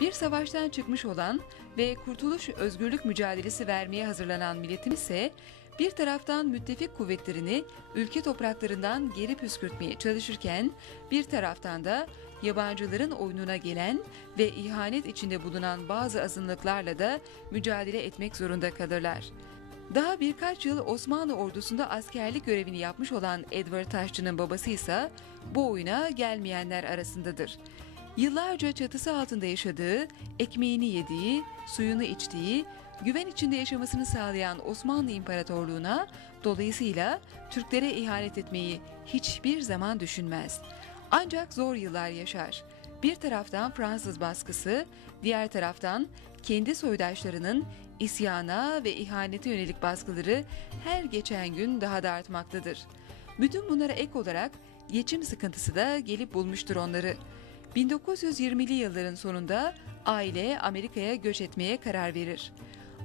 Bir savaştan çıkmış olan ve kurtuluş özgürlük mücadelesi vermeye hazırlanan milletim ise bir taraftan müttefik kuvvetlerini ülke topraklarından geri püskürtmeye çalışırken bir taraftan da yabancıların oyununa gelen ve ihanet içinde bulunan bazı azınlıklarla da mücadele etmek zorunda kalırlar. Daha birkaç yıl Osmanlı ordusunda askerlik görevini yapmış olan Edward Taşçı'nın babası ise bu oyuna gelmeyenler arasındadır. Yıllarca çatısı altında yaşadığı, ekmeğini yediği, suyunu içtiği, güven içinde yaşamasını sağlayan Osmanlı İmparatorluğu'na dolayısıyla Türklere ihanet etmeyi hiçbir zaman düşünmez. Ancak zor yıllar yaşar. Bir taraftan Fransız baskısı, diğer taraftan kendi soydaşlarının isyana ve ihanete yönelik baskıları her geçen gün daha da artmaktadır. Bütün bunlara ek olarak geçim sıkıntısı da gelip bulmuştur onları. 1920'li yılların sonunda aile Amerika'ya göç etmeye karar verir.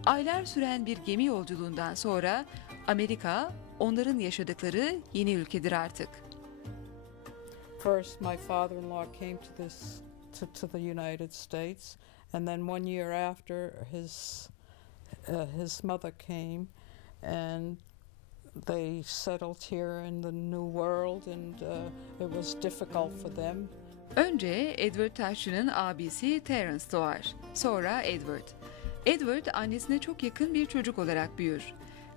Aylar süren bir gemi yolculuğundan sonra Amerika onların yaşadıkları yeni ülkedir artık. First, my father-in-law came to the United States, and then 1 year after, his mother came, and they settled here in the New World, and it was difficult for them. Önce Edward Taşçı'nın abisi Terence doğar. Sonra Edward. Edward annesine çok yakın bir çocuk olarak büyür.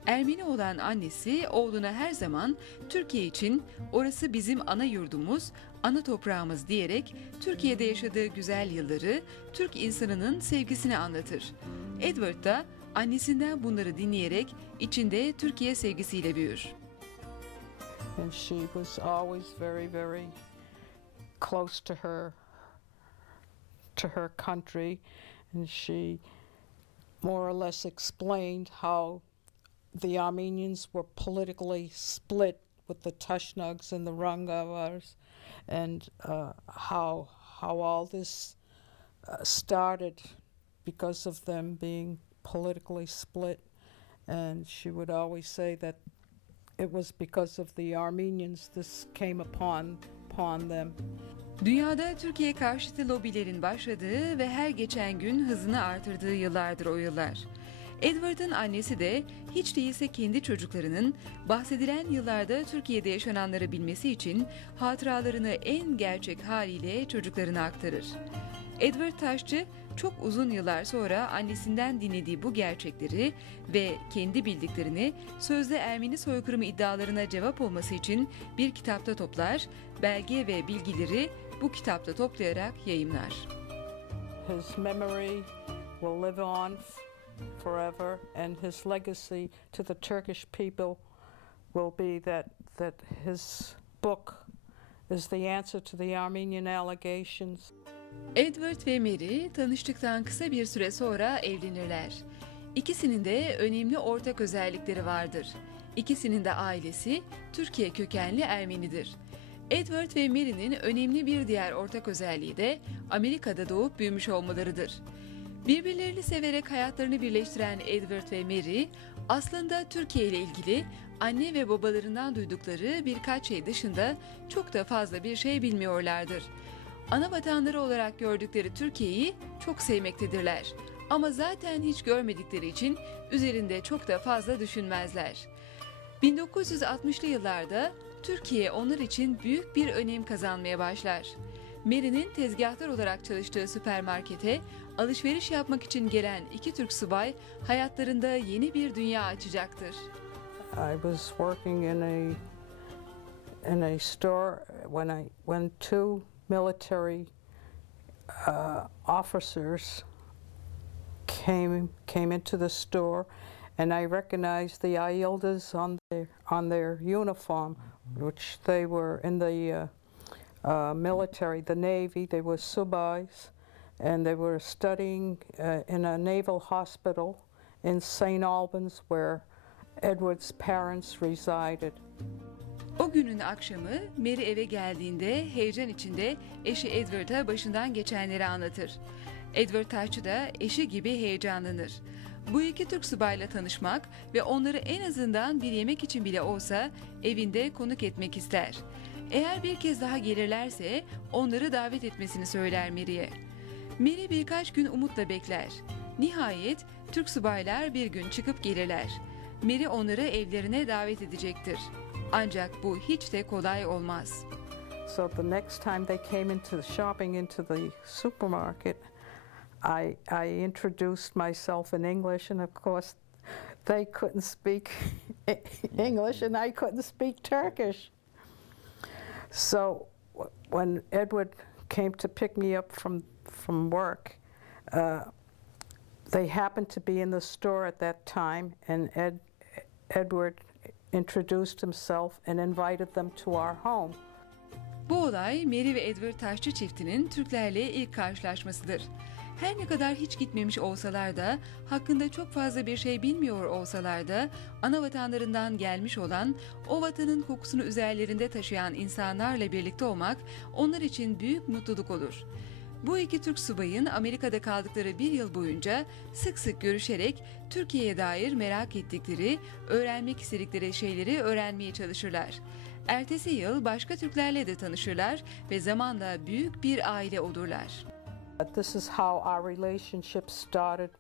Ermeni olan annesi oğluna her zaman Türkiye için orası bizim ana yurdumuz, ana toprağımız diyerek Türkiye'de yaşadığı güzel yılları, Türk insanının sevgisini anlatır. Edward da annesinden bunları dinleyerek içinde Türkiye sevgisiyle büyür. And she was always very, very close to her country, and she more or less explained how the Armenians were politically split with the Tushnugs and the Rungavars, and how all this started because of them being politically split. And she would always say that it was because of the Armenians this came upon them. Dünyada Türkiye karşıtı lobilerin başladığı ve her geçen gün hızını artırdığı yıllardır o yıllar. Edward'ın annesi de hiç değilse kendi çocuklarının bahsedilen yıllarda Türkiye'de yaşananları bilmesi için hatıralarını en gerçek haliyle çocuklarına aktarır. Edward Taşçı çok uzun yıllar sonra annesinden dinlediği bu gerçekleri ve kendi bildiklerini sözde Ermeni soykırımı iddialarına cevap olması için bir kitapta toplar, belge ve bilgileri bu kitapta toplayarak yayımlar. His memory will live on forever, and his legacy to the Turkish people will be that his book is the answer to the Armenian allegations. Edward ve Mary tanıştıktan kısa bir süre sonra evlenirler. İkisinin de önemli ortak özellikleri vardır. İkisinin de ailesi Türkiye kökenli Ermenidir. Edward ve Mary'nin önemli bir diğer ortak özelliği de Amerika'da doğup büyümüş olmalarıdır. Birbirlerini severek hayatlarını birleştiren Edward ve Mary, aslında Türkiye ile ilgili anne ve babalarından duydukları birkaç şey dışında çok da fazla bir şey bilmiyorlardır. Ana vatanları olarak gördükleri Türkiye'yi çok sevmektedirler. Ama zaten hiç görmedikleri için üzerinde çok da fazla düşünmezler. 1960'lı yıllarda Türkiye onlar için büyük bir önem kazanmaya başlar. Mary'nin tezgahtar olarak çalıştığı süpermarkete alışveriş yapmak için gelen iki Türk subay hayatlarında yeni bir dünya açacaktır. I was working in a store when two military officers came into the store, and I recognized the Ayildas on their uniform, which they were in the military, the Navy. They were subayis, and they were studying in a naval hospital in St. Albans, where Edward's parents resided. O günün akşamı Mary eve geldiğinde heyecan içinde eşi Edward'a başından geçenleri anlatır. Edward Taşçı da eşi gibi heyecanlanır. Bu iki Türk subayla tanışmak ve onları en azından bir yemek için bile olsa evinde konuk etmek ister. Eğer bir kez daha gelirlerse onları davet etmesini söyler Mary'e. Mary birkaç gün umutla bekler. Nihayet Türk subaylar bir gün çıkıp gelirler. Mary onları evlerine davet edecektir. Ancak bu hiç de kolay olmaz. So the next time they came into shopping into the supermarket, I introduced myself in English, and of course they couldn't speak English and I couldn't speak Turkish. So when Edward came to pick me up from work, they happened to be in the store at that time, and Edward introduced himself and invited them to our home. Bu olay Mary ve Edward Taşçı çiftinin Türklerle ilk karşılaşmasıdır. Her ne kadar hiç gitmemiş olsalar da, hakkında çok fazla bir şey bilmiyor olsalar da, ana vatanlarından gelmiş olan, o vatanın kokusunu üzerlerinde taşıyan insanlarla birlikte olmak onlar için büyük mutluluk olur. Bu iki Türk subayın Amerika'da kaldıkları bir yıl boyunca sık sık görüşerek Türkiye'ye dair merak ettikleri, öğrenmek istedikleri şeyleri öğrenmeye çalışırlar. Ertesi yıl başka Türklerle de tanışırlar ve zamanla büyük bir aile olurlar. This is how our relationship started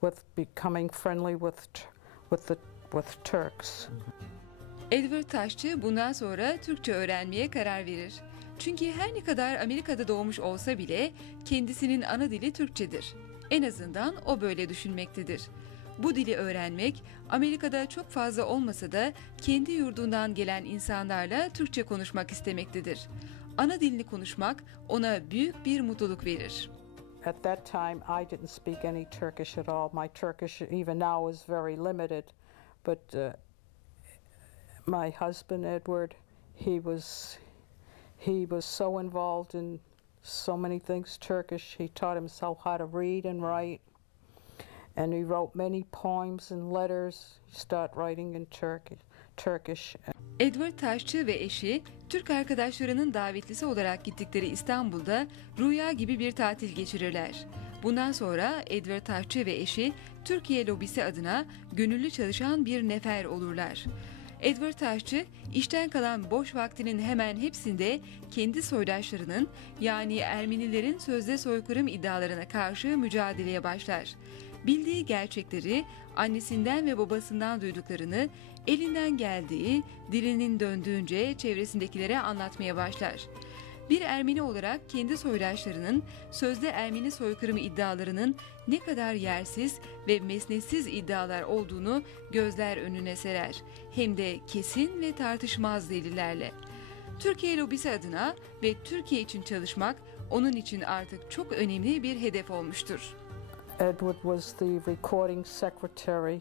with becoming friendly with Turks. Edward Taşçı bundan sonra Türkçe öğrenmeye karar verir. Çünkü her ne kadar Amerika'da doğmuş olsa bile kendisinin ana dili Türkçedir. En azından o böyle düşünmektedir. Bu dili öğrenmek Amerika'da çok fazla olmasa da kendi yurdundan gelen insanlarla Türkçe konuşmak istemektedir. Ana dilini konuşmak ona büyük bir mutluluk verir. At that time I didn't speak any Turkish at all. My Turkish even now is very limited. But my husband Edward, he was so involved in so many things Turkish. He taught himself how to read and write. And he wrote many poems and letters. He started writing in Turkish. Edward Taşçı ve eşi, Türk arkadaşlarının davetlisi olarak gittikleri İstanbul'da rüya gibi bir tatil geçirirler. Bundan sonra Edward Taşçı ve eşi, Türkiye lobisi adına gönüllü çalışan bir nefer olurlar. Edward Taşçı, işten kalan boş vaktinin hemen hepsinde kendi soydaşlarının, yani Ermenilerin sözde soykırım iddialarına karşı mücadeleye başlar. Bildiği gerçekleri, annesinden ve babasından duyduklarını, elinden geldiği, dilinin döndüğünce çevresindekilere anlatmaya başlar. Bir Ermeni olarak kendi soydaşlarının sözde Ermeni soykırımı iddialarının ne kadar yersiz ve mesnetsiz iddialar olduğunu gözler önüne serer. Hem de kesin ve tartışmaz delillerle. Türkiye lobisi adına ve Türkiye için çalışmak onun için artık çok önemli bir hedef olmuştur. Edward was the recording secretary,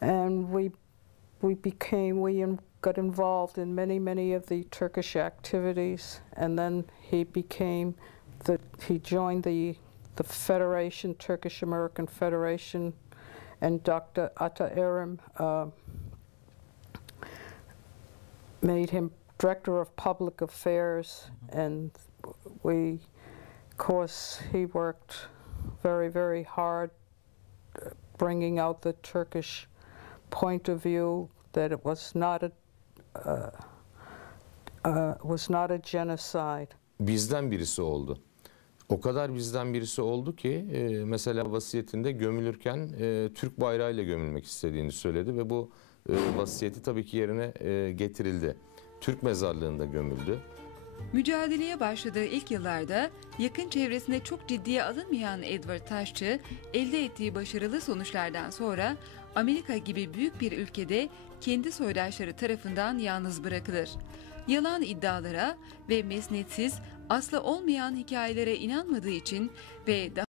and we got involved in many of the Turkish activities, and then he joined the Federation, Turkish American Federation, and Dr. Ata Erim made him Director of Public Affairs, and of course, he worked very hard bringing out the Turkish point of view, that it was not a genocide. Bizden birisi oldu. O kadar bizden birisi oldu ki mesela vasiyetinde gömülürken Türk bayrağıyla gömülmek istediğini söyledi ve bu vasiyeti tabii ki yerine getirildi. Türk mezarlığında gömüldü. Mücadeleye başladığı ilk yıllarda yakın çevresine çok ciddiye alınmayan Edward Taşçı, elde ettiği başarılı sonuçlardan sonra Amerika gibi büyük bir ülkede kendi soydaşları tarafından yalnız bırakılır. Yalan iddialara ve mesnetsiz, aslı olmayan hikayelere inanmadığı için ve